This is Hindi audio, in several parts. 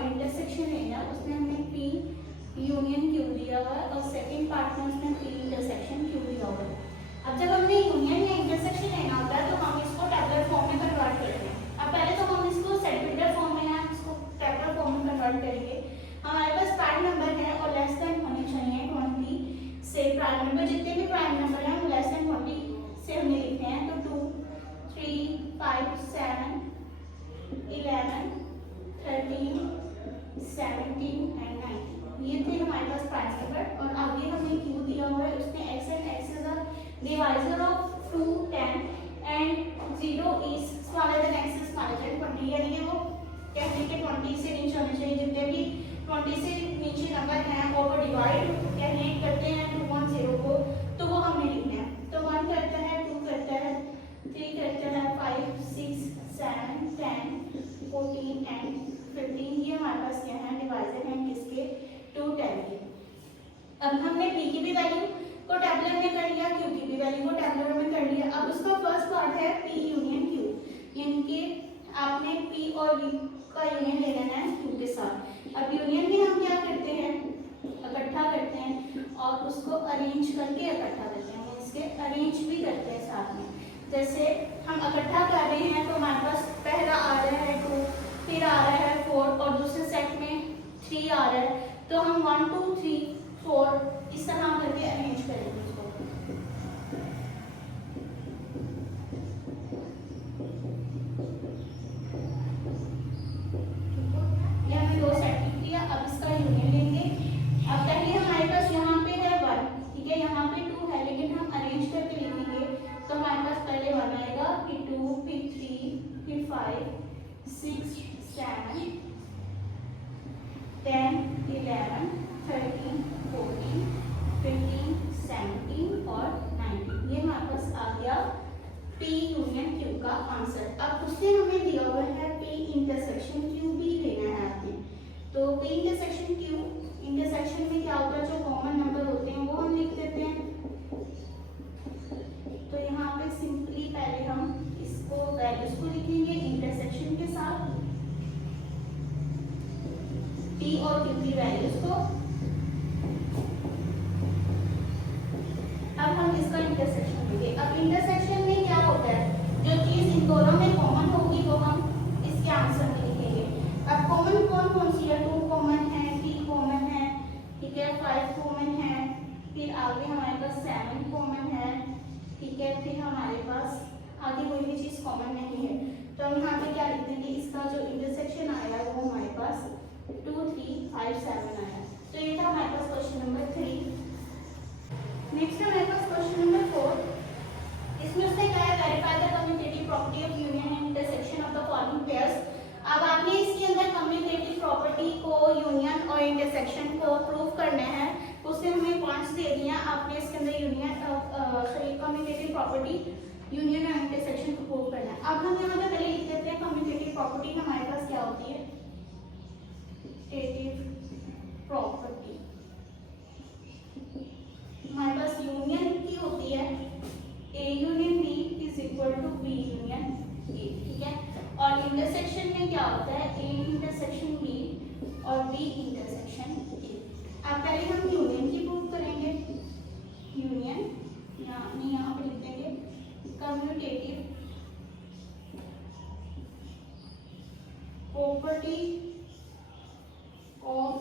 और इंटरसेक्शन लेना है, उसमें हमने पी यूनियन क्यू दिया हुआ है और सेकंड पार्ट में उसमें पी इंटरसेक्शन क्यू दिया हुआ है। अब जब हमने यूनियन या इंटरसेक्शन लेना होता है तो हम इसको टेबुलर फॉर्म में कन्वर्ट करते हैं। अब पहले तो हम इसको सेट फॉर्म में है, इसको टेबुलर फॉर्म में कन्वर्ट करेंगे। हमारे पास प्राइम नंबर है और लेस देन होने चाहिए 20 से। प्राइम नंबर जितने भी प्राइम नंबर हैं वो लेस देन 20 से हमें लिखने हैं। तो 2, 3, 5, 7, 11, 13, 17 एंड 19 ये थे हमारे पास प्राइम नंबर। और आगे हमें क्यू दिया हुआ है, उसमें x is a divisor of 2, 10 and 0 is smaller than x is smaller than 20। यानी कि वो कहते हैं कि 20 से नीचे होने चाहिए, जितने भी 20 से नीचे नंबर हैं और वो डिवाइड कहने करते हैं 2 1 0 को, तो वो हमने लिखना है। तो 1 करता है, 2 करता है, 3 करता है, 5 6 7 10 14 एंड 15। ये हमारे पास क्या है, डिवाइजर हैं किसके, 2 10 के। अब हमने p की भी वैल्यू को टेबुलर में कर लिया, q की भी वैल्यू को टेबुलर में कर लिया। अब उसका फर्स्ट पार्ट है p यूनियन q, यानी कि आपने p और v का यूनियन ले लेना है q के साथ। अब यूनियन में हम क्या करते हैं, इकट्ठा करते हैं और उसको अरेंज करके इकट्ठा करते हैं, इसके अरेंज भी करते हैं साथ में। जैसे हम इकट्ठा कर रहे हैं तो हमारे पास पहला आ रहा है 2, फिर आ रहा है 4 और दूसरे सेट में 3 आ रहा है, तो हम 1 2 3 4 इस तरह करके अरेंज करेंगे इसको। ये हमने 2 सेट लिख दिया। अब इसका यूनियन लेंगे। अब पहले हमारे पास यहाँ पे है 1, ठीक है, यहाँ पे 2 है, लेकिन हम अरेंज करके लिखेंगे तो हमारे पास पहले 1 आएगा, फिर 2, फिर 3, फिर 5 6 7 10 11 13 14 15 17 और 19। ये हमारे पास आ गया P यूनियन Q का आंसर। अब उससे हमें दिया हुआ है P इंटरसेक्शन Q भी लेना है आपने। तो P इंटरसेक्शन Q, इंटरसेक्शन में क्या होता है, जो कॉमन नंबर होते हैं वो हम लिख देते हैं। तो यहाँ पे सिंपली पहले हम इसको वैल्यूज को लिखेंगे इंटरसेक्शन के साथ, P और Q की वैल्यूज को। अब हम इसका इंटरसेक्शन लेंगे। अब इंटरसेक्शन में क्या होता है, जो चीज इन दोनों में कॉमन होगी वो हम इसके आंसर में लिखेंगे। अब कॉमन कौन कौन सी है, 2 कॉमन है, 3 कॉमन है, ठीक है, 5 कॉमन है, फिर आगे हमारे पास 7 कॉमन है, ठीक है, फिर हमारे पास आगे कोई भी चीज कॉमन नहीं है। तो हम यहाँ पे क्या लिख देंगे, इसका जो इंटरसेक्शन आया वो हमारे पास 2 3 5 7 आया। तो ये था हमारे पास क्वेश्चन नंबर 3। नेक्स्ट हमारे पास क्वेश्चन नंबर 4। इसमें उसने कहा है verify the commutative property of union and intersection of the following pairs. अब आपने इसके अंदर कम्यूटेटिव प्रॉपर्टी को, यूनियन और इंटरसेक्शन को प्रूव करना है। उसने हमें पॉइंट्स दे दिए, आपने इसके अंदर यूनियन कम्यूटेटिव प्रॉपर्टी यूनियन और इंटरसेक्शन को प्रूव करना है। अब हम यहाँ पे पहले लिख देते हैं कम्यूटेटिव प्रॉपर्टी हमारे पास क्या होती है, प्रॉपर्टी हमारे पास यूनियन की होती है A union B is equal to B union A, ठीक है। और इंटरसेक्शन में क्या होता है, A इंटरसेक्शन B और B इंटरसेक्शन A। अब पहले हम यूनियन की प्रूव करेंगे। यूनियन यहाँ पे लिख देंगे कम्यूटेटिव प्रॉपर्टी ऑफ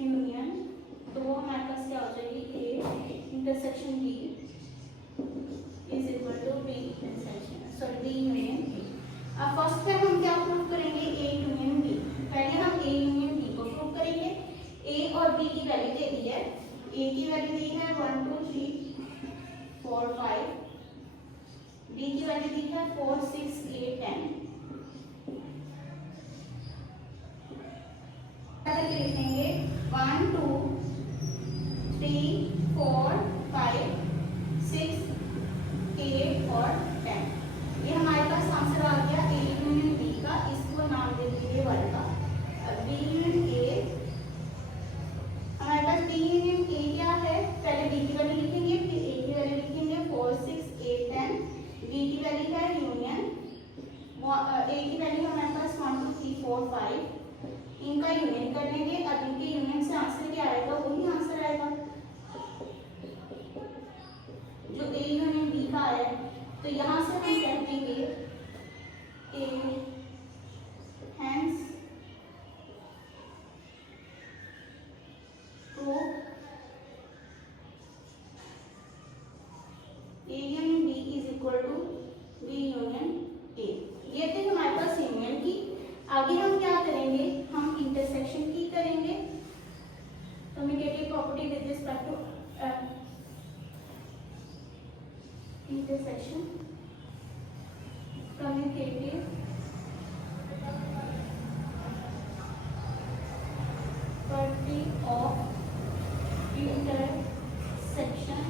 यूनियन, तो वो हमारे पास क्या हो जाएगी, A intersection B is equal to B union B। अब फर्स्ट पे हम क्या प्रूव करेंगे, A यूनियन B। पहले हम A यूनियन B को प्रूव करेंगे। A और B की वैल्यू दे दी है, A की वैल्यू दी है 1 2 3 4 5, B की वैल्यू दी है 4 6 8 10। लिखेंगे 1 2 3 4 5 6 8 और 10। ये हमारे पास आंसर आ गया A यूनियन B का। इसको नाम दे दीजिए 1 का। अब B यूनियन A, हमारे पास B यूनियन A क्या है, पहले B की वैल्यू जो A यूनियन B का आया है, तो यहाँ से हम कह देंगे A hence prove A union B is equal to B union A। ये थे हमारे पास यूनियन की। आगे हम क्या करेंगे, हम इंटरसेक्शन की करेंगे। Commutative property with respect to intersection, commutative property of intersection.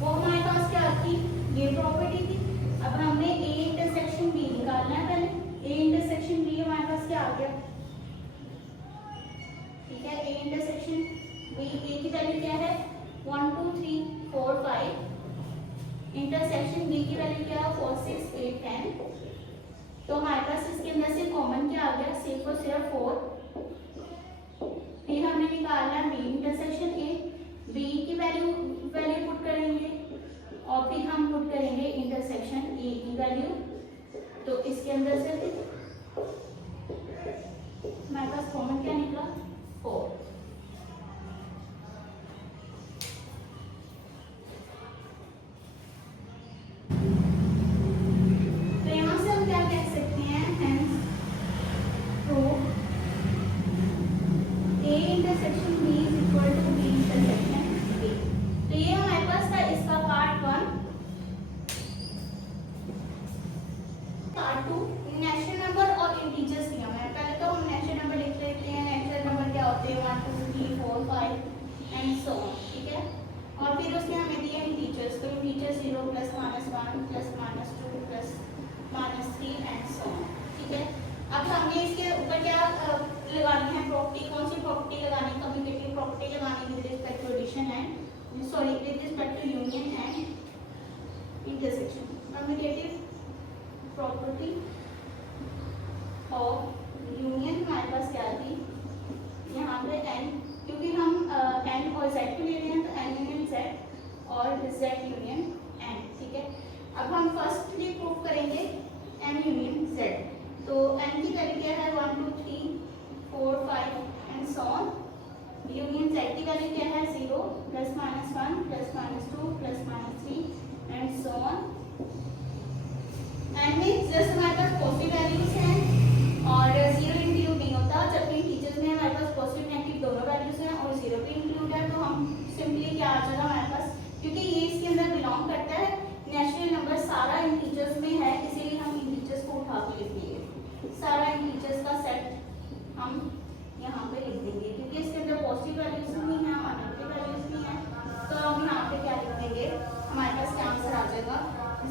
वो हमारे पास क्या थी, ये प्रॉपर्टी थी। अब हमने A इंटरसेक्शन B निकालना है। पहले A इंटरसेक्शन B हमारे पास क्या आ गया, ठीक है। A इंटरसेक्शन B, A की वैल्यू क्या है 1 2 3 4 5, इंटरसेक्शन B की वैल्यू क्या है 4 6 8 10। तो हमारे पास इसके अंदर से कॉमन क्या आ गया, सिर्फ और सिर्फ 4। फिर हमने निकालना है B इंटरसेक्शन A, B की वैल्यू पुट करेंगे और फिर हम पुट करेंगे इंटरसेक्शन A की वैल्यू। तो इसके अंदर से हमारे पास कॉमन क्या निकला 4। तो यहाँ से हम क्या कह सकते हैं, hence prove A intersection B is equal to B intersection A। तो ये हमारे पास था इसका पार्ट 1। पार्ट 2 नेचुरल नंबर और इंटीजर्स दिया है। पहले तो हम नेचुरल नंबर लिख लेते हैं। नेचुरल नंबर क्या होते हैं 1 2 3 4 5 एंड सो ऑन, ठीक है। और फिर उसने हमें दिया इंटीजर्स, तो integer 0 plus minus 1 plus minus 2 plus minus 3 and so on, ठीक है। अब हमने इसके ऊपर क्या लगानी है प्रॉपर्टी, कौन सी प्रॉपर्टी लगानी है, कम्यूटेटिव प्रॉपर्टी लगानी with respect to addition and sorry with respect to union and intersection. Commutative property of union हमारे पास क्या थी, यहाँ पे n, क्योंकि हम n और z को ले रहे हैं तो n यूनियन z और z यूनियन n, ठीक है। अब हम फर्स्टली प्रूव करेंगे n यूनियन z। तो n की वैल्यू क्या है 1 2 3 4 5 and so on. Union z की वैल्यू क्या है 0 plus minus 1 plus minus 2 plus minus 3 and so on. And में जस्ट हमारे पास पॉजिटिव वैल्यूज हैं और 0 इंक्लूड नहीं होता, जबकि टीचर्स में हमारे पास पॉजिटिव नेगेटिव दोनों वैल्यूज हैं और 0 भी इंक्लूड है। तो हम सिंपली क्या आ जाएगा हमारे पास, क्योंकि ये इसके अंदर बिलोंग करता है, नेचुरल नंबर सारा इंटीजर्स में है, इसीलिए हम इंटीजर्स को उठा के लिख देंगे। सारा इंटीजर्स का सेट हम यहाँ पे लिख देंगे, क्योंकि इसके अंदर पॉजिटिव वैल्यूज नहीं है और नेगेटिव वैल्यूज नहीं है। तो हम यहाँ पे क्या लिख देंगे, हमारे पास क्या आंसर आ जाएगा,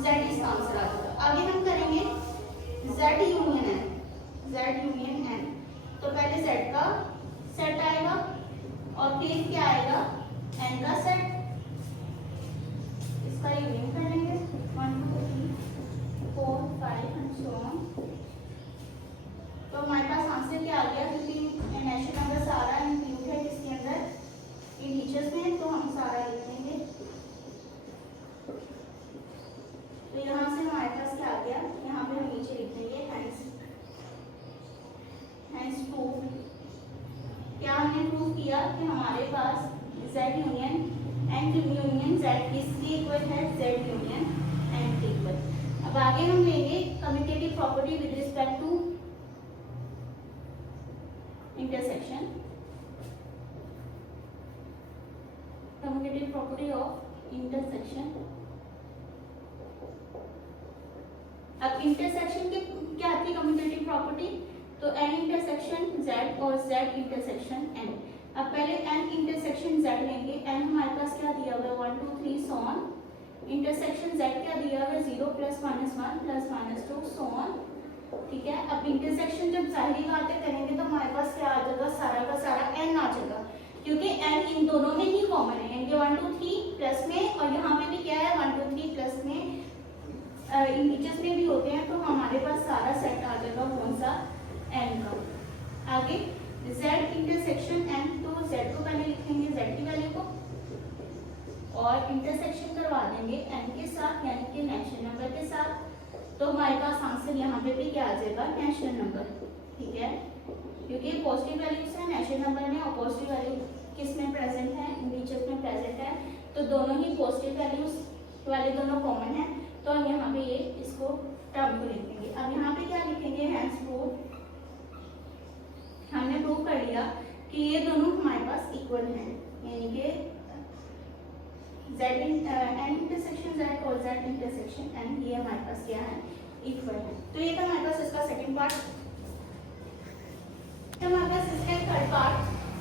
z इसका आंसर आ जाएगा। आगे हम करेंगे z union n, z union n। तो पहले z का सेट आएगा और फिर क्या आएगा n का सेट, इसका यूनियन कर लेंगे 1 2 3 4 5 एंड सो ऑन। तो हमारे पास आंसर क्या आ गया, क्योंकि नेचुरल नंबर सारा इंक्लूड है किसके अंदर, इंटीजर्स में, तो हम सारा लिख देंगे। तो यहाँ से हमारे पास क्या आ गया, यहाँ पे हम नीचे लिख देंगे hence proof। क्या हमने प्रूव किया कि हमारे पास z union n union z किसके इक्वल है, z यूनियन n के इक्वल। अब आगे हम लेंगे commutative property with respect to intersection. Commutative property of intersection. अब इंटरसेक्शन की क्या आती है कम्यूटेटिव प्रॉपर्टी, तो n इंटरसेक्शन z और z इंटरसेक्शन n। अब पहले n इंटरसेक्शन z लेंगे। n हमारे पास क्या दिया हुआ है 1 2 3 सो ऑन। इंटरसेक्शन z क्या दिया हुआ है 0 plus minus 1 plus minus 2 so on, ठीक है। अब इंटरसेक्शन जब जाहिरी बातें करेंगे तो हमारे पास क्या आ जाएगा, सारा का सारा n आ जाएगा, क्योंकि n इन दोनों में ही कॉमन है। इनके 1 2 3 प्लस में और यहाँ पे भी क्या है 1 2 3 प्लस में इंटीजर्स में भी होते हैं, तो हमारे पास सारा सेट आ जाएगा कौन सा, n का। आगे z इंटरसेक्शन n, तो z को पहले लिखेंगे z की वैल्यू को और इंटरसेक्शन करवा देंगे n के साथ यानी कि नेचुरल नंबर के साथ, तो हमारे पास आंसर यहाँ पे भी क्या आ जाएगा, नेचुरल नंबर। ठीक है, क्योंकि पॉजिटिव वैल्यूज है नेचुरल नंबर में और पॉजिटिव वैल्यू किस में प्रेजेंट है, इंटीजर में प्रेजेंट है, तो दोनों ही पॉजिटिव वैल्यूज वाले दोनों कॉमन है, तो हम यहाँ पे ये इसको टर्म को लिखेंगे। अब यहाँ पे क्या लिखेंगे, हैंस प्रूव, हमने प्रूव कर लिया कि ये दोनों हमारे पास इक्वल हैं, यानी कि n इंटरसेक्शन z और z इंटरसेक्शन n ये हमारे पास क्या है, इक्वल है। तो ये था हमारे पास इसका सेकंड पार्ट। तो हमारे पास इसका थर्ड पार्ट,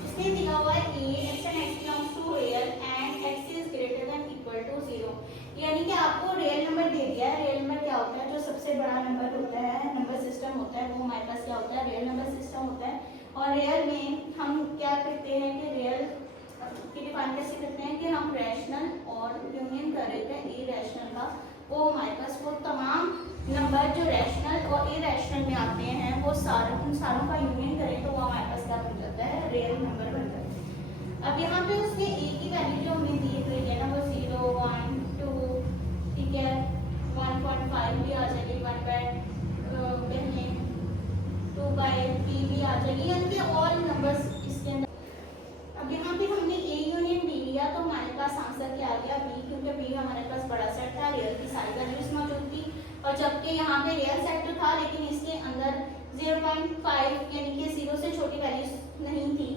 इसमें दिया हुआ है कि x and x belongs to real and x is greater than equal to 0, यानी कि आपको रियल नंबर दे दिया है। रियल नंबर क्या होता है, जो सबसे बड़ा नंबर होता है, नंबर सिस्टम होता है, वो हमारे पास क्या होता है, रियल नंबर सिस्टम होता है। और रियल में हम क्या करते हैं कि रियल की डिफाइन कैसे करते हैं कि हम रैशनल और यूनियन कर रहे थे इरेशनल का, वो हमारे पास वो तमाम नंबर जो रैशनल और इरेशनल में आते हैं वो उन सारों का यूनियन करें तो वो हमारे पास क्या बन जाता है, रियल नंबर बन जाता है। अब यहाँ पे उसने ए की वैल्यू जो हमें दी हुई है ना, वो 0 1 2, ठीक है, 1.5 भी आ जाएगी, 2/p भी आ जाएगी, यानी कि ऑल नंबर्स इसके अंदर। अब यहाँ पे हमने ए यूनियन बी लिया तो हमारे पास आंसर क्या आ गया, बी, क्योंकि बी हमारे पास बड़ा सेट था, रियल की सारी वैल्यूज मौजूद थी, और जबकि यहाँ पे रियल सेट तो था लेकिन इसके अंदर 0.5 यानी कि 0 से छोटी वैल्यूज नहीं थी,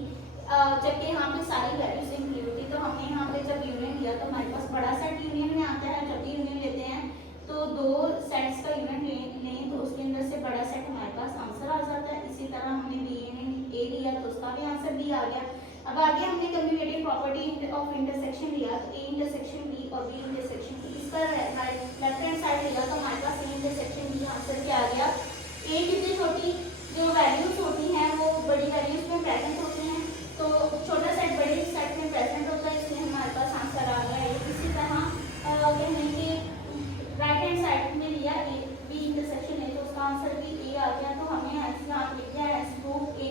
जबकि यहाँ पे सारी वैल्यूज इंक्लूड थी। तो हमने यहाँ पे जब यूनियन लिया तो हमारे पास बड़ा सेट यूनियन में आता है, जब भी यूनियन लेते हैं तो दो सेट्स का यूनियन लें तो उसके अंदर से बड़ा सेट हमारे पास आंसर आ जाता है। इसी तरह हमने बी यूनियन ए लिया तो उसका भी आंसर बी आ गया। अब आगे हमने कम्युटेटिव प्रॉपर्टी ऑफ इंटरसेक्शन लिया, तो ए इंटरसेक्शन बी और बी इंटरसेक्शन बी, इसका लेफ्ट हैंड साइड लिया तो हमारे पास ए इंटरसेक्शन बी आंसर क्या आ गया, ए कितनी छोटी जो वैल्यूज होती हैं वो बड़ी वैल्यूज में प्रेजेंट होती हैं, तो छोटा सेट बड़े सेट में प्रेजेंट होता है, इसलिए हमारे पास आंसर आ गया। इसी तरह कहने के राइट हैंड साइड में लिया ए बी इंटरसेक्शन है तो उसका आंसर भी ए आ गया। तो हमें यहाँ लिख दिया है proof A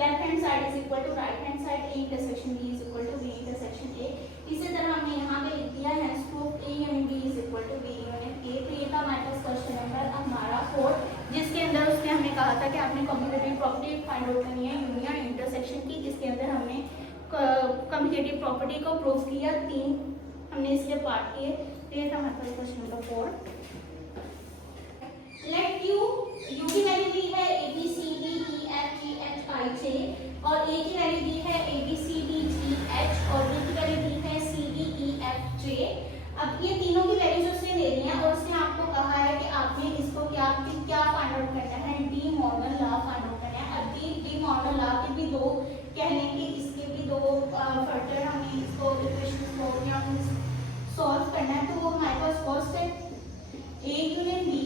left hand side is equal to right hand side, A intersection B is equal to B intersection A. इसी तरह हमने यहाँ पे लिख दिया है proof A union B is equal to B union A. तो ये था हमारे पास क्वेश्चन नंबर हमारा 4, जिसके अंदर उसने हमें कहा था कि आपने कम्युटेटिव प्रॉपर्टी फाइंड आउट करनी है यूनियन इंटरसेक्शन की, जिसके अंदर हमने कम्युटेटिव प्रॉपर्टी को प्रूफ किया, 3 हमने इसके पार्ट किए। तो ये था हमारे पास क्वेश्चन नंबर 4। लेट यू की वैल्यू दी है A B C D E F G H I J, और ए की वैल्यू दी है A B C D G H, और बी की वैल्यू दी है सी डी ई एफ जे। अब ये तीनों की वैल्यूज उसने दे दी है और उसने आपको कहा है कि आपने इसको क्या फाइंड आउट करना है, De Morgan law find out करना है। अब डी मॉर्गन लॉ के भी दो कह लेंगे, इसके भी दो फर्दर हमें इसको इक्वेशन को सॉल्व करना है। तो वो हमारे पास फर्स्ट है ए यूनियन बी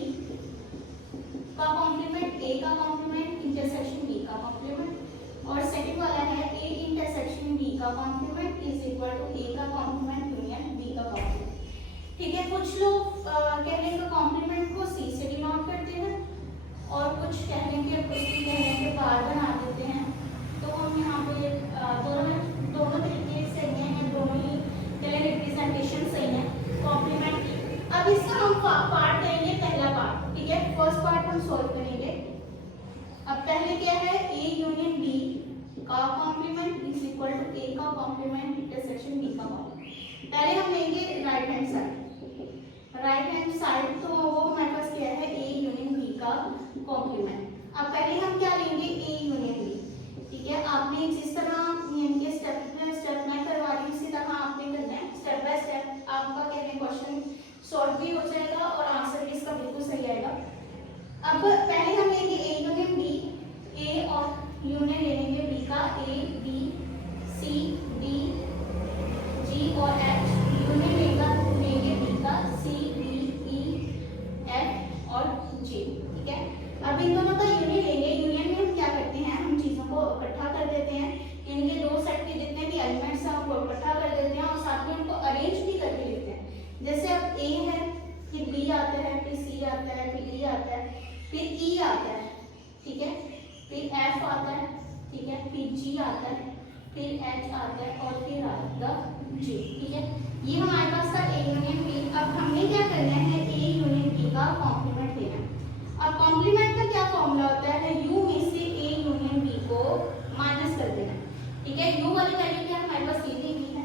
का कॉम्प्लीमेंट, ए का कॉम्प्लीमेंट इंटरसेक्शन बी का कॉम्प्लीमेंट, और सेकंड वाला है ए इंटरसेक्शन बी का कॉम्प्लीमेंट इज इक्वल टू ए का कॉम्प्लीमेंट यूनियन बी का कॉम्प्लीमेंट। ठीक है, कुछ लोग कह लेंगे कॉम्प्लीमेंट को सी से डिनोट करते हैं और कुछ कह लेंगे उसकी कहने के बाहर बना देते हैं। तो हम यहाँ पे दोनों तरीके से हैं, दोनों ही रिप्रेजेंटेशन सही है कॉम्प्लीमेंट की। अब इसका हम पार्ट करेंगे, पहला पार्ट, ठीक है, फर्स्ट पार्ट हम सॉल्व करेंगे। अब पहले क्या है, ए यूनियन बी का कॉम्प्लीमेंट इज इक्वल टू ए का कॉम्प्लीमेंट इंटरसेक्शन बी का कॉम्प्लीमेंट। पहले हम लेंगे right hand side, right hand side तो वो हमारे पास क्या है, ए यूनियन बी का कॉम्प्लीमेंट। अब पहले हम क्या लेंगे, ए यूनियन बी, ठीक है। आपने जिस तरह ये स्टेप मैं करवा रही हूँ उसी तरह आपने करना है, स्टेप बाय स्टेप आपका कहने क्वेश्चन सॉल्व भी हो जाएगा और आंसर भी इसका बिल्कुल सही आएगा। अब पहले हम लेंगे ए यूनियन बी, ए और यूनियन ले लेंगे बी का, ए बी सी डी जी और एच, यूनियन लेंगे बी का सी डी ई एफ और जी, ठीक है। अब इन दोनों का यूनियन लेंगे, यूनियन में हम क्या करते हैं, हम चीज़ों को इकट्ठा कर देते हैं, इनके दो सेट के जितने भी एलिमेंट्स हैं उनको इकट्ठा कर देते हैं और साथ में उनको अरेंज भी करके लेते हैं। जैसे अब ए है, फिर बी आता है, फिर सी आता है, फिर ई आता है, फिर ई आता है, ठीक है, फिर एफ आता है, ठीक है, फिर जी आता है, फिर एच आता है और फिर आता है जी, ठीक है। ये हमारे पास था ए यूनियन बी। अब हमने क्या करना है, ए यूनियन बी का कॉम्प्लीमेंट लेना है। अब कॉम्प्लीमेंट का क्या फॉर्मूला होता है, यू में से ए यूनियन बी को माइनस कर देना। ठीक है, यू वाली वैल्यू क्या हमारे पास ये दी हुई है,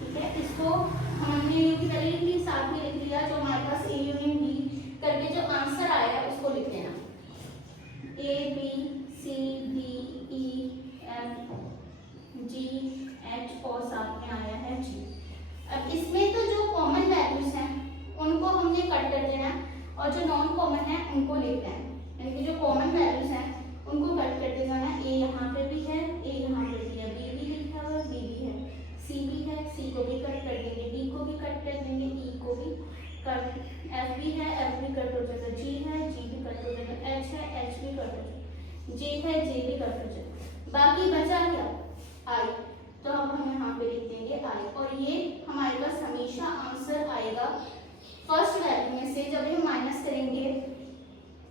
ठीक है, इसको हमने यू की वैल्यू लिख ली, साथ में लिख लिया जो हमारे पास ए यूनियन बी करके जो आंसर आया उसको लिख लेना, A B C D E F G H और साथ में आया है जी। अब इसमें तो जो कॉमन वैल्यूज हैं उनको हमने कट कर देना है और जो नॉन कॉमन है उनको लिखना है, यानी कि जो कॉमन वैल्यूज हैं उनको कट कर देना है। ए यहाँ पे भी है, ए यहाँ पे भी है, बी भी लिखा हुआ है, बी भी है, सी भी है, सी को भी कट कर देंगे, डी को भी कट कर देंगे, ई को भी कट, एफ भी है, एफ भी कट हो जाएगा, जी है, जी भी कट हो जाएगा, एच है, एच भी कट हो जाएगा, जे है, जे भी कट हो जाएगा। बाकी बचा क्या, आई, तो अब हम यहाँ पे लिख देंगे आई। और ये हमारे पास हमेशा आंसर आएगा फर्स्ट वैल्यू में से। जब हम माइनस करेंगे,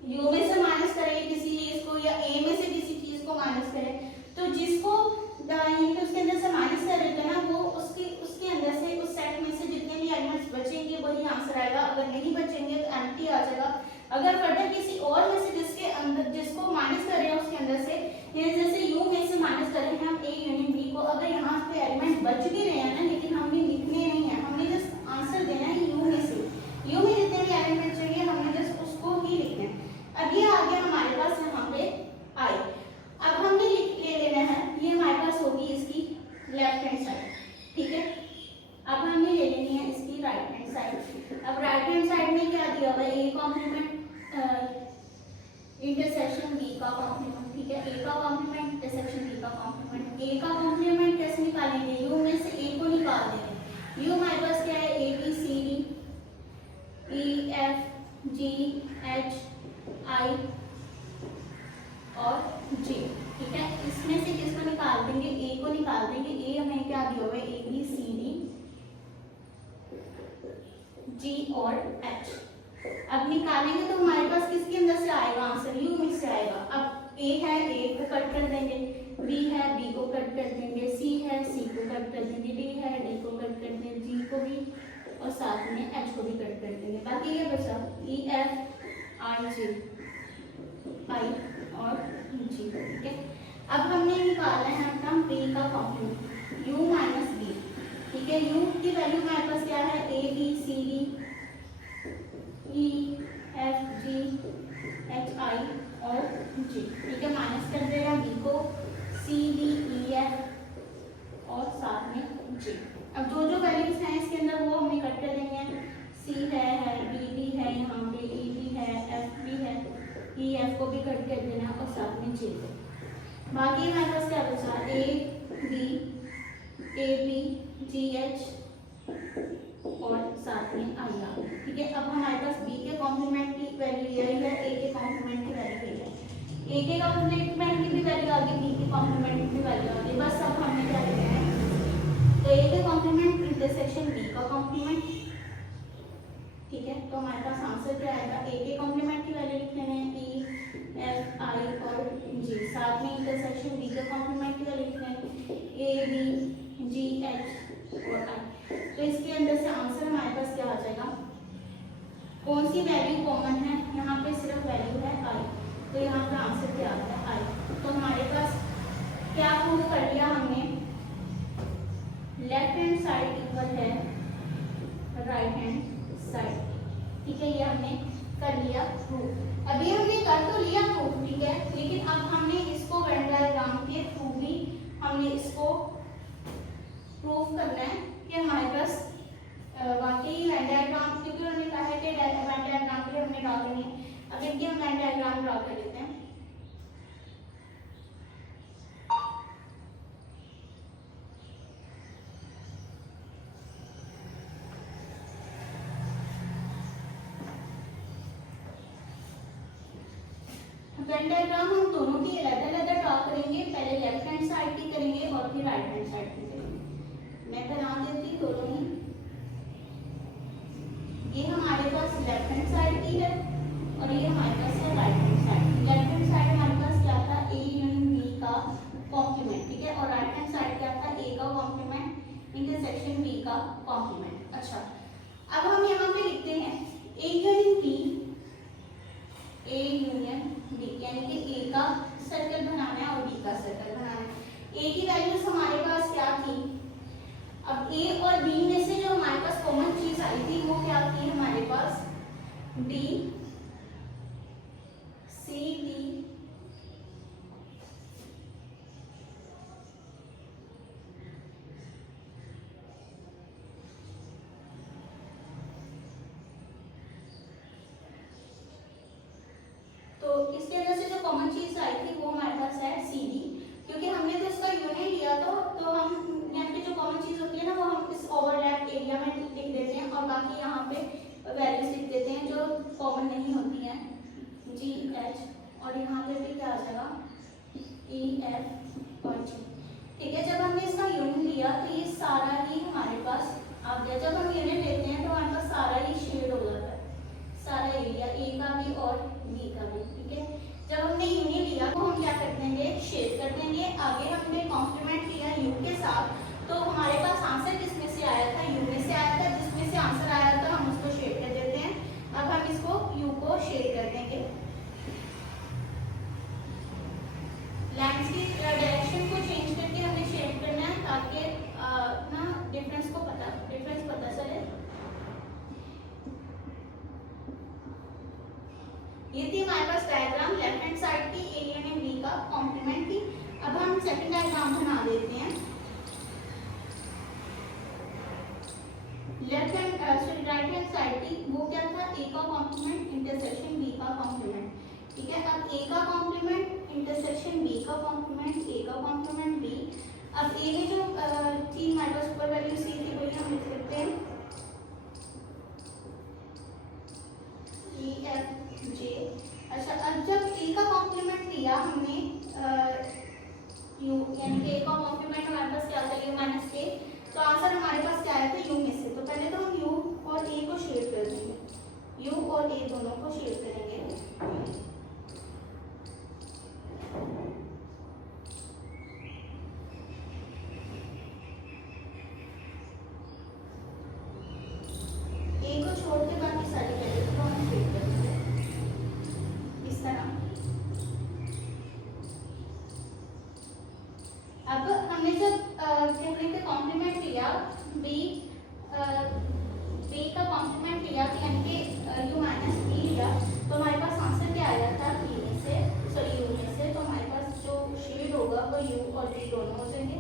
यू में से माइनस करेंगे किसी चीज को या ए में से किसी चीज को माइनस करें, तो जिसको उसके अंदर से माइनस कर देते हैं ना, वो उसके अंदर से उस सेट में से जितने भी एलिमेंट्स बचेंगे वही आंसर आएगा। अगर नहीं बचेंगे तो एम्प्टी आ जाएगा। अगर फर्दर किसी और में से जिसके अंदर जिसको माइनस कर रहे हैं उसके अंदर से, जैसे यू में से माइनस कर रहे हैं हम ए यूनियन बी को, अगर यहाँ पे एलिमेंट बच भी रहे हैं ना, लेकिन हमने लिखने नहीं है, हमने जस्ट आंसर देना है यू में से, यू में जितने भी एलिमेंट चाहिए हमने जस्ट उसको ही लिखना है। अब ये आ गया हमारे पास यहाँ पे आई। अब हमने ले लेना है, ये हमारे पास होगी इसकी लेफ्ट हैंड साइड, ठीक है। अब हमने ले लेनी है इसकी राइट हैंड साइड। अब राइट हैंड साइड में क्या दिया हुआ है, ए कॉम्प्लीमेंट इंटरसेक्शन बी का कॉम्प्लीमेंट, ठीक है, ए का कॉम्प्लीमेंट इंटरसेक्शन बी का कॉम्प्लीमेंट। ए का कॉम्प्लीमेंट कैसे निकालेंगे, यू में से ए को निकाल देंगे। यू हमारे पास क्या है, A B C D E F G H I और जी, ठीक है। इसमें से किसको निकाल देंगे, ए को निकाल देंगे। ए हमें क्या दिया हुआ है, A B C D G और एच। अब निकालेंगे तो हमारे पास किसके अंदर से आएगा आंसर, यू में से आएगा। अब ए है, ए को कट कर देंगे, बी है, बी को कट कर देंगे, सी है, सी को कट कर देंगे, डी है, डी को कट कर देंगे, जी को भी और साथ में एच को भी कट कर देंगे। बाकी ये बचा ई एफ आई जे आई और जी, ठीक है। अब हमने निकाला है अपना बी का कॉम्प्लीमेंट, यू माइनस बी, ठीक है। यू की वैल्यू हमारे पास क्या है, A B C D E F G H I और जी, ठीक है। माइनस कर देगा बी को, सी डी ई एफ और साथ में जी। अब जो जो वैल्यूज हैं इसके अंदर वो हमने कट कर देंगे। सी है, बी भी है, यहाँ पे ई भी है, एफ भी है, ई एफ को भी कट कर देना और साथ में जी। बाकी हमारे पास क्या बचा, ए बी जी एच और साथ में आई आर, ठीक है। अब हमारे पास बी के कॉम्प्लीमेंट की वैल्यू यही है, ए के कॉम्प्लीमेंट की वैल्यू यही है। ए के कॉम्प्लीमेंट की भी वैल्यू आ गई, बी के कॉम्प्लीमेंट की भी वैल्यू आ गई। बस अब हमने क्या लिखना है, तो ए के कॉम्प्लीमेंट इंटरसेक्शन बी का कॉम्प्लीमेंट, ठीक है। तो हमारे पास आंसर क्या आएगा, ए के कॉम्प्लीमेंट की वैल्यू लिख लेना है ई एफ आई और जी, साथ में इंटरसेक्शन बी के कॉम्प्लीमेंट की वैल्यू लिख लेना है ए बी जी एच और आई। तो इसके अंदर से आंसर हमारे पास क्या आ जाएगा, कौन सी वैल्यू कॉमन है, यहाँ पे सिर्फ वैल्यू है आई, तो यहाँ पे आंसर क्या आ गया आई। तो हमारे पास क्या प्रूव कर लिया हमने, लेफ्ट हैंड साइड इक्वल है राइट हैंड साइड, ठीक है। ये हमने कर लिया प्रूव। अभी हमने कर तो लिया प्रूव, ठीक है, लेकिन अब हमने इसको वेन डायग्राम के थ्रू भी हमने इसको प्रूव करना है कि हमारे पास वाकई वेन डायग्राम, क्योंकि उन्होंने कहा है कि वेन डायग्राम के लिए हमने ड्रा करनी है। अब इनकी हम वेन डायग्राम ड्रा कर लेते हैं। वेन डायग्राम हम दोनों की अलग-अलग ड्रा करेंगे, पहले लेफ्ट हैंड साइड की करेंगे और फिर राइट हैंड साइड की करेंगे। मैं बना देती दोनों ही। ये हमारे पास लेफ्ट हैंड साइड की है और ये हमारे पास है right hand side. Left hand side हमारे पास क्या इंटरसेक्शन बी का कॉम्प्लीमेंट। अच्छा, अब हम यहाँ पे लिखते हैं A union B, A union B, यानी कि ए का सर्कल बनाना है और बी का सर्कल बनाना है। ए की वैल्यूज हमारे पास क्या थी, अब ए और बी में से जो हमारे पास कॉमन चीज आई थी वो क्या थी हमारे पास, डी सी डी इसके अंदर से जो कॉमन चीज आई थी वो हमारे पास है सी डी, क्योंकि हमने तो इसका यूनियन लिया तो हम यहाँ पे जो कॉमन चीज होती है ना वो हम इस ओवरलैप एरिया में लिख देते हैं और बाकी यहाँ पे वैल्यूज लिख देते हैं जो कॉमन नहीं होती हैं, जी एच, और यहाँ पे भी क्या आ जाएगा ई एफ और जी। ठीक है, जब हमने इसका यूनियन लिया तो ये सारा ही हमारे पास आ गया। जब हम यूनियन लेते हैं तो हमारे पास सारा ही शेड हो जाता है, सारा एरिया ए का भी और बी का भी। ठीक है, जब हमने यूनियन लिया तो हम क्या कर देंगे, शेड कर देंगे। आगे हमने कॉम्प्लीमेंट लिया यू के साथ, तो हमारे पास आंसर किसमें से आया था, यू में से आया था, जिसमें से आंसर आया था हम उसको शेड कर देते हैं। अब हम इसको यू को शेड कर देंगे, लाइंस की डायरेक्शन को चेंज करके हमें शेड करना है ताकि ना डिफरेंस पता चले। ये थी हमारे पास डायग्राम, लेफ्ट हैंड साइड की ए यूनियन बी का कॉम्प्लीमेंट थी। अब हम सेकंड डायग्राम बना देते हैं। Left hand right hand side की वो क्या था, ए का कॉम्प्लीमेंट इंटरसेक्शन बी का कॉम्प्लीमेंट। ठीक है, अब ए का कॉम्प्लीमेंट इंटरसेक्शन बी का कॉम्प्लीमेंट, ए का कॉम्प्लीमेंट बी। अब ए में जो थी हमारे पास ऊपर वैल्यू सी थी वही हम लिख सकते हैं ई एफ जे। अच्छा, अब जब ए का कॉम्प्लीमेंट लिया हमने यू, यानी कि ए का कॉम्प्लीमेंट हमारे पास क्या था, यू माइनस के, तो आंसर हमारे पास क्या आया था, यू में से। तो पहले तो हम यू और ए को शेड कर देंगे, यू और ए दोनों को शेड करेंगे। ए को छोड़ के बाकी सारी वैल्यूज को हम शेड कर देंगे इस तरह। अब हमने जब कॉम्प्लीमेंट लिया बी का कॉम्प्लीमेंट लिया, यानी कि यू माइनस बी लिया, तो हमारे पास आंसर क्या आया था, बी में से, सॉरी यू में से। तो हमारे पास जो शेड होगा वो यू और बी दोनों हो जाएंगे।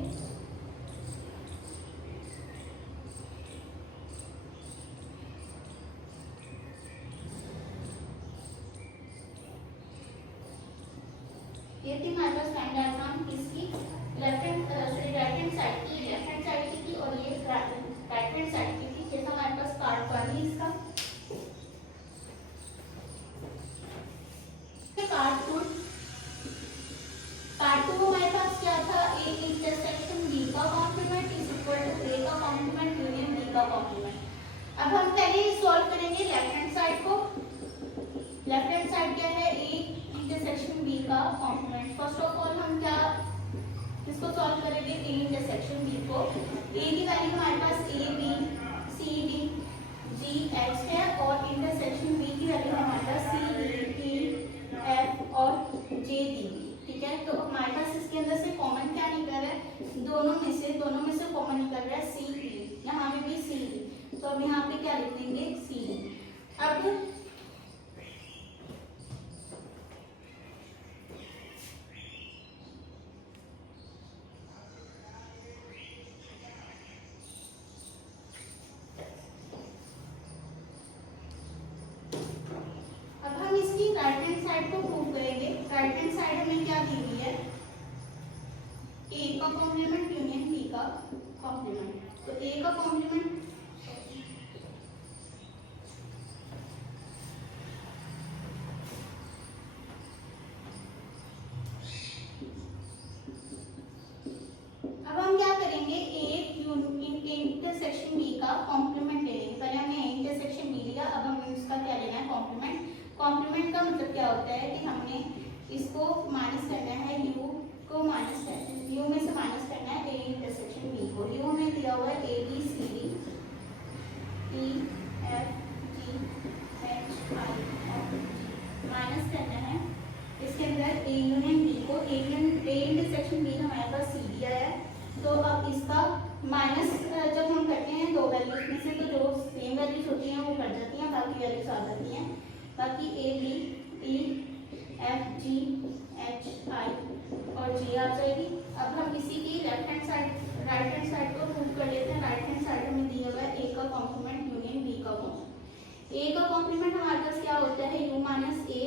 ये थी हमारे पास लाइन डायग्राम इसकी, left hand right hand side की, लेफ्ट हैंड साइड की थी और ये राइट हैंड साइड की थी। जैसा हमारे पास पार्ट वन है इसका। पार्ट टू हमारे पास क्या था, ए इंटरसेक्शन बी का कॉम्प्लीमेंट इज इक्वल टू ए का कॉम्प्लीमेंट यूनियन बी का कॉम्प्लीमेंट। अब हम पहले सॉल्व करेंगे लेफ्ट हैंड साइड को। लेफ्ट हैंड साइड क्या है, ए इंटरसेक्शन बी का कॉम्प्लीमेंट। फर्स्ट ऑफ ऑल हम क्या इसको सॉल्व करेंगे, ए इंटरसेक्शन बी को। ए की वैल्यू हमारे पास A B C D G H है और इंटरसेक्शन बी की वैल्यू हमारे पास सी डी ई एफ और जे डी। ठीक है, तो हमारे पास इसके अंदर से कॉमन क्या निकल रहा है, दोनों में से कॉमन निकल रहा है सी ई, यहाँ पे भी सी ई, तो अब यहाँ पे क्या लिख देंगे सी ई। अब राइट हैंड साइड को प्रूव करेंगे। राइट हैंड साइड हमें क्या दी हुई है, ए का कॉम्प्लीमेंट यूनियन बी का कॉम्प्लीमेंट। तो ए का कॉम्प्लीमेंट अब हम क्या करेंगे, ए इंटरसेक्शन बी का कॉम्प्लीमेंट ले लेंगे। पहले हमने इंटरसेक्शन बी लिया, अब हमें उसका क्या लेना है, कॉम्प्लीमेंट। कॉम्प्लीमेंट का मतलब क्या होता है कि हमने इसको माइनस करना है, यू को माइनस करना है, यू में से माइनस करना है ए इंटरसेक्शन बी को। यू हमें दिया हुआ है माइनस जब हम करते हैं दो वैल्यूज में से तो जो सेम वैल्यूज होती हैं वो कट जाती हैं, बाकी वैल्यूज आ जाती हैं। बाकी A B E F G H I और जी आ जाएगी। अब हम इसी की left hand side right hand side को प्रूव कर लेते हैं। राइट हैंड साइड हमें दिया हुआ है ए का कॉम्प्लीमेंट यूनियन बी का कॉम्प्लीमेंट। ए का कॉम्प्लीमेंट हमारे पास क्या होता है, यू माइनस ए।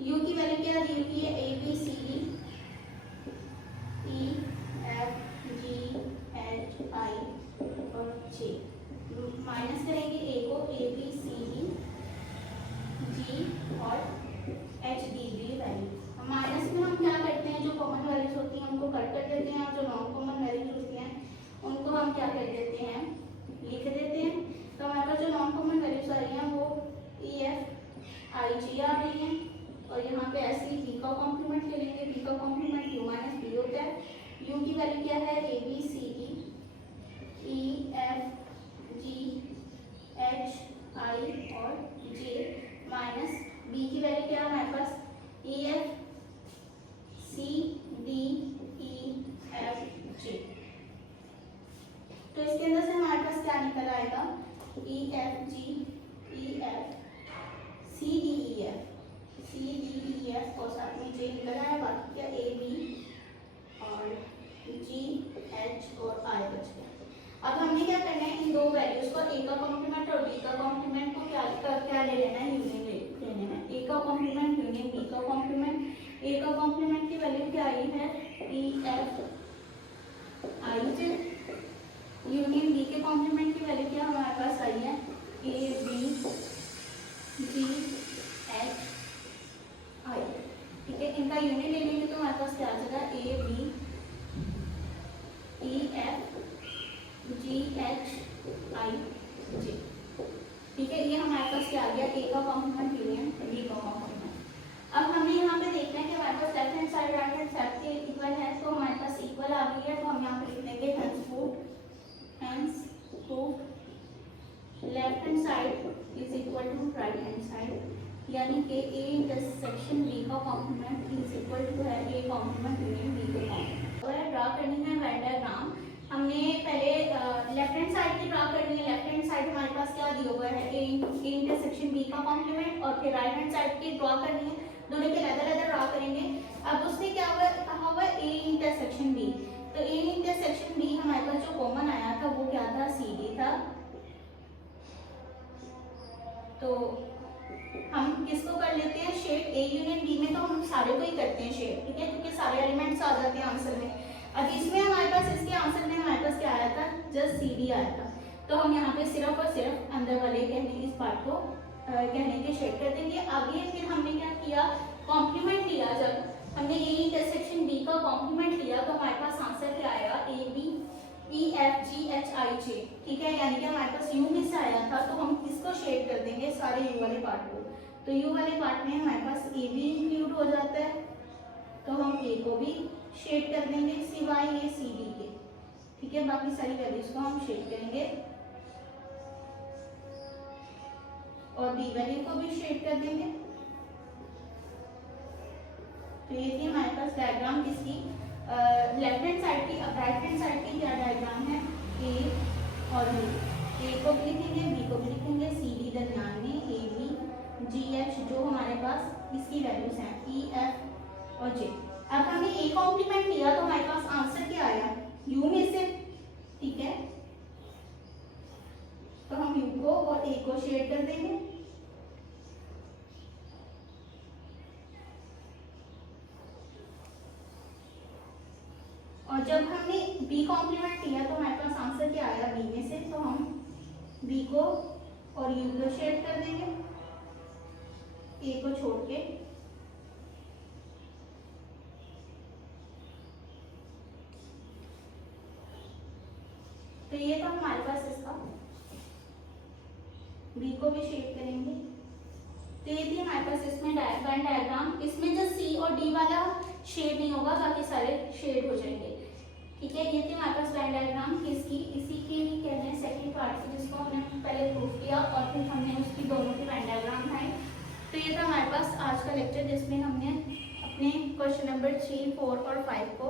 यू की वैल्यू क्या दी हुई है, A B C D E F G H I और जे। माइनस करेंगे ए को, ए बी सी डी जी और H D B value. Minus में हम क्या करते हैं, जो कॉमन वैल्यूज होती हैं उनको कट कर देते हैं और जो नॉन कॉमन वैल्यूज होती हैं उनको हम क्या कर देते हैं, लिख देते हैं। तो हमारे पास जो नॉन कॉमन वैल्यूज आ रही हैं वो ई एफ आई जी आ रही हैं और यहाँ पे ऐसे ही बी का कॉम्प्लीमेंट ले लेंगे। बी का कॉम्प्लीमेंट यू माइनस बी होता है। यू की वैल्यू क्या है, A B C D E F G H I और जे माइनस बी की वैल्यू क्या है हमारे पास, E F C D E F J. तो इसके अंदर से हमारे पास क्या निकल आएगा, E F G E F C D E F और साथ में जे निकल आया। बाकी क्या ए बी और जी एच और आई बच गया। अब हमने क्या करना है, इन दो वैल्यूज को ए का कॉम्प्लीमेंट और बी का कॉम्प्लीमेंट को क्या ले लेना है, यूनियन ले लेना है। ए का कॉम्प्लीमेंट यूनियन बी का कॉम्प्लीमेंट। ए का कॉम्प्लीमेंट की वैल्यू क्या आई है, E F I J. Union B के कॉम्प्लीमेंट की वैल्यू क्या हमारे पास आई है, ए बी जी एच आई। ठीक है, इनका यूनियन ले लेंगे तो हमारे पास क्या आ जाएगा, A B E F G H I J. ठीक है, ये हमारे पास क्या आ गया, ए का कॉम्प्लीमेंट यूनियन बी का कॉम्प्लीमेंट। अब हमें यहाँ पे देखना है कि हमारे पास left hand side right hand side के इक्वल है, तो हमारे पास इक्वल आ गई है। तो हम यहाँ पे लिख देंगे left hand side is equal to right hand side, यानी कि ए इंटरसेक्शन बी का कॉम्प्लीमेंट इज इक्वल टू है ए कॉम्प्लीमेंट यूनियन बी का कॉम्प्लीमेंट। तो ड्रा करनी है वेन डायग्राम। हमने पहले लेफ्ट हैंड साइड की ड्रा करनी है। लेफ्ट हैंड साइड हमारे पास क्या दिया हुआ है, ए इंटरसेक्शन बी का कॉम्प्लीमेंट, और फिर राइट हैंड साइड की ड्रा करनी है। दोनों के अलग-अलग ड्रा करेंगे। अब उसने क्या कहा हुआ ए इंटरसेक्शन बी, तो ए इंटरसेक्शन बी हमारे पास जो कॉमन आया था वो क्या था, सी डी था। तो हम किसको कर लेते हैं, शेड। ए यूनियन बी में तो हम सारे को ही करते हैं शेड, ठीक है, क्योंकि सारे एलिमेंट्स आ जाते हैं आंसर में। अब इसमें हमारे पास, इसके आंसर में हमारे पास क्या आया था, जस्ट सी डी आया था। तो हम यहाँ पे सिर्फ और सिर्फ अंदर वाले कहने इस पार्ट को कहने के शेड कर देंगे। आगे फिर हमने क्या किया, कॉम्प्लीमेंट लिया। जब हमने ए इंटरसेक्शन बी का कॉम्प्लीमेंट लिया तो हमारे पास आंसर क्या आया, A B E F G H I J. ठीक है, यानी कि हमारे पास यू में से आया था, तो हम किसको शेड कर देंगे, सारे यू वाले पार्ट को। तो यू वाले पार्ट में हमारे पास ए बी इंक्लूड हो जाता है, तो हम ए को भी शेड कर देंगे सिवाय ये सी डी के। ठीक है, बाकी सारी वैल्यूज को हम शेड करेंगे और डी वैल्यू को भी शेड कर देंगे। तो ये थी हमारे पास डायग्राम किसकी, लेफ्ट हैंड साइड की। अब राइट हैंड साइड की क्या डायग्राम है, ए और बी। ए को भी लिखेंगे, बी को भी लिखेंगे, सी डी दरमियान में, ए बी जी एच जो हमारे पास इसकी वैल्यूज हैं, ई एफ और जे। अब हमने ए कॉम्प्लीमेंट लिया तो हमारे पास आंसर क्या आया, यू में से। ठीक है, तो हम यू को और ए को शेड कर देंगे। और जब हमने बी कॉम्प्लीमेंट लिया तो हमारे पास आंसर क्या आया, बी में से। तो हम बी को और यू को शेड कर देंगे, ए को छोड़ के। तो ये तो हमारे पास इसका, बी को भी शेड करेंगे। तो ये थी हमारे पास इसमें वेन डायग्राम। इसमें जो सी और डी वाला शेड नहीं होगा, बाकी सारे शेड हो जाएंगे। ठीक है, ये थी हमारे पास वेन डायग्राम किसकी, इसी की कहते हैं सेकंड पार्ट की, जिसको हमने पहले प्रूफ किया और फिर हमने उसकी दोनों की वेन डायग्राम बनाई। तो ये था हमारे पास आज का लेक्चर, जिसमें हमने अपने क्वेश्चन नंबर 3, 4 और 5 को